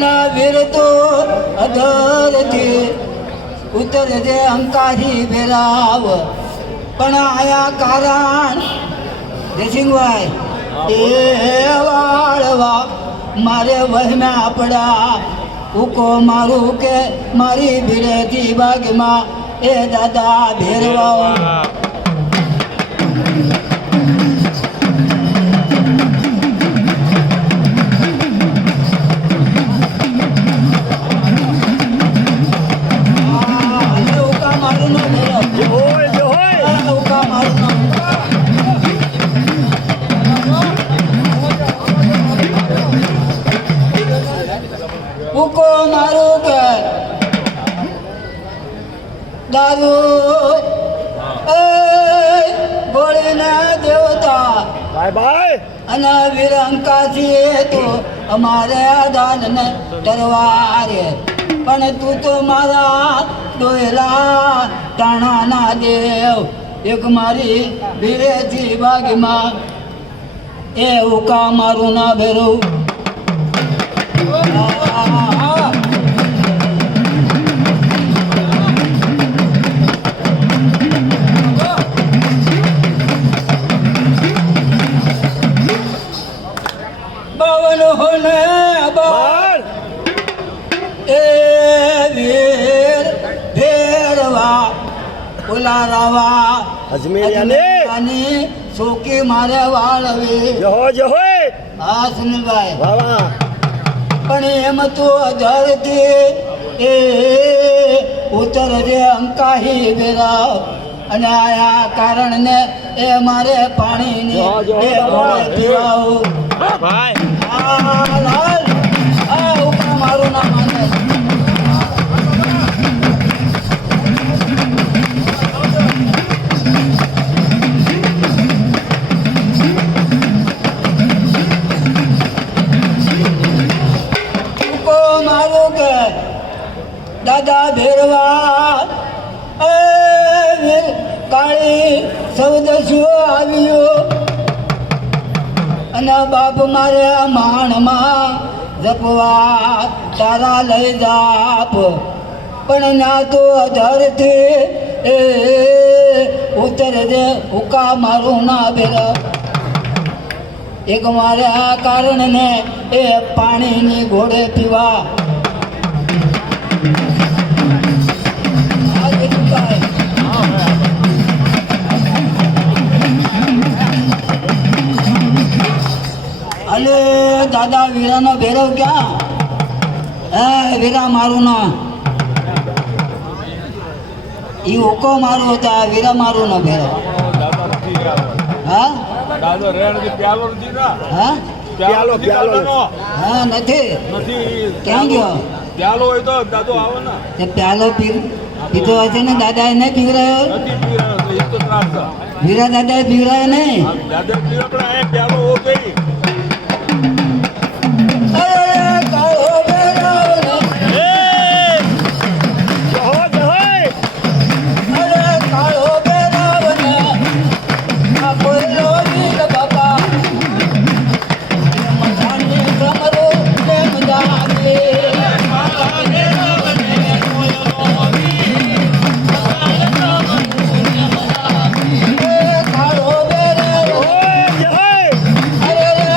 અને વીર તો અધરથી ઉતરજે અંકારી ભેરાવ પણ આયા કારણ દેસિંગભાઈ એ વાળવા મારે વહમ્યા પડા ઉકો મારું કે મારી ભીડેથી બાગમાં એ દાદા ભેરવાઓ ઉકો મારું કે દારૂ એ ગોળીના દેવતા બાય બાય અને વિરંકાથી તો અમારે દાનને તરવારે પણ તું તો મારા ડોયલા ટાણાના દેવ એક મારી ભીરેથી બાગીમાં એ ઉકા મારું ના ભેરું બાવન હોને બાર એ વીર ભેરવા ઓલા રાવા અજમેરિયાની સોકી મારે વાળવી જહો હા સુનિલભાઈ વાહ વાહ પણ એમ તો ધરતી એ ઉતરજે અંકાહી ભેરાવ અને આયા કારણને એ મારે પાણીની એ ગોળે પીવાવું ભાઈ આ લાલ આ ઉકા મારું ના માને ઉકો મારું કે દાદા ભેરવા એ વીર કાળી સૌદસ્યો આવ્યો અને બાપ મારે માણમાં જપવા તારા લઈ જાપ પણ ના તો ધરતી એ ઉતરજે ઉકા મારું ના ભેરા એક મારે આ કારણને એ પાણીની ઘોડે પીવા અલે દાદા વીરાનો ભેરવ ક્યાં હે વીરા મારું ના ઈ ઉકો મારું હતા વીરા મારું નો ભેરવ હા દાદો રેણજી પ્યાલો નથી ના હા પ્યાલો હા નથી નથી ક્યાં ગયો પ્યાલો હોય તો દાદો આવે ને તે પ્યાલો પીધો હશે ને દાદા એને પીવરાયો નથી પીરાયો તો એક તો ત્રાસ છે વીરા દાદાએ પીવરાયો નહીં દાદા પીરા પણ આ પ્યાલો હો ગઈ અરે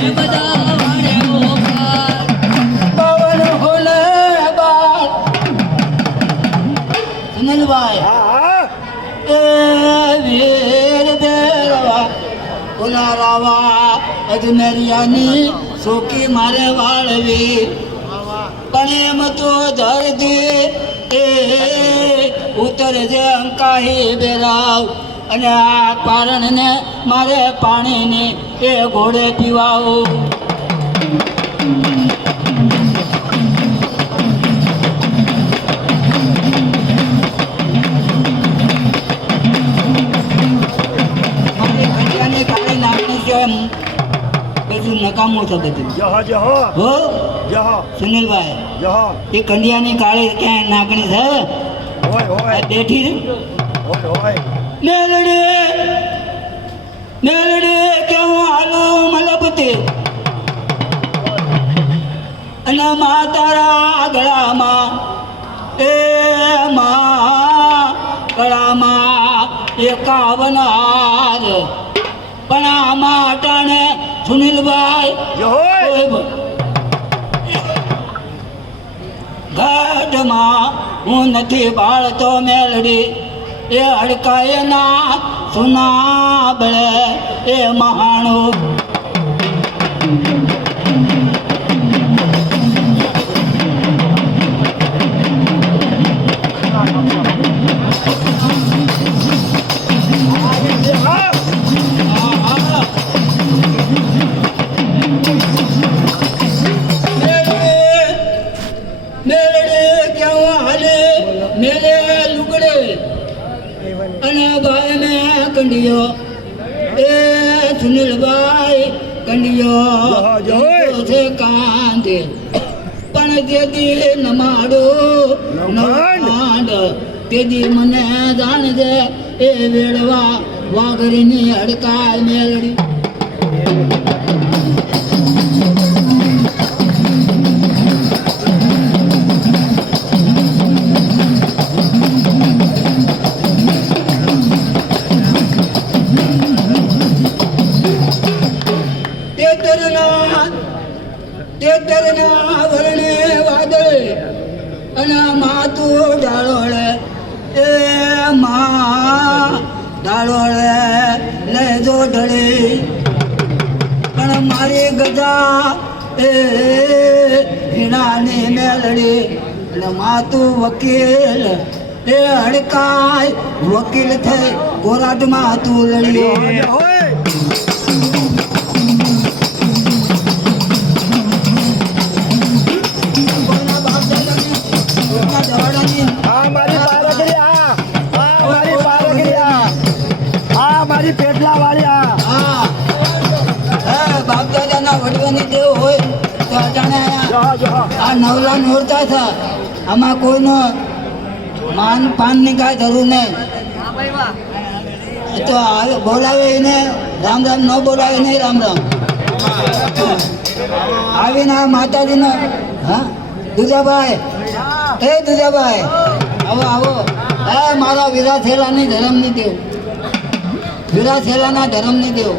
એ બધા વાળે ઓકાર પવન હોલે બાર સુનિલભાઈ હા એ વીર દેરવા ઉલારાવા અજમેરિયાની સોકી મારે વાળવી પણ એમ તો ધરતી એ ઉતર જે અંકાહી બેરાવ અને આ પારણને મારે પાણીને એ ઘોડે પીવાવું મારી ઘડિયાની કાળી નાખની છે એમ બધું નકામું છે બધું જહ જહ હો જહ સુનિલભાઈ જહ એ કંડિયાની કાળી ક્યાંય નાગણી છે હોય હોય આ બેઠી હોય મેલડી કેવું હાલું મલપતે અને મા તારા ગળામાં એ મા ગળામાં 51 હાર પણ આમાં અટાણે સુનિલભાઈ જય હોય ઘાટમાં હું નથી બાળતો મેલડી એ હડકાય ના સુના બળે એ મહાણું અને ભાઈ ને કંડિયો એ સુનિલભાઈ કંડિયો છે કાંધે પણ તેથી નમાડો નમાંડ તેથી મને જાણજે એ વેડવા વાઘરીની હડકાય મેલડી તેતરના વર્ણે વાદળ અને માતું ડાળોળે એ મા ડાળોળે લેજો ઢળી પણ મારી ગજા એ હીણાની મેલડી અને માતું વકીલ એ હડકાય વકીલ થઈ કોરાટમાં તું લડી હોય પેટલા વાળી બાપ દાદાના વડવાની દેવ હોય તો અજાણે આ નવલા નોરતા હતા આમાં કોઈનો માન પાનની કાંઈ જરૂર નહીં તો બોલાવે એને રામ રામ ન બોલાવે નહીં રામ રામ આવીને આ માતાજીનો હા દુજાભાઈ એ દુજાભાઈ આવો આવો મારા વીરા થેલાની ધરમની દેવ વીરા થેલાના ધરમની દેવ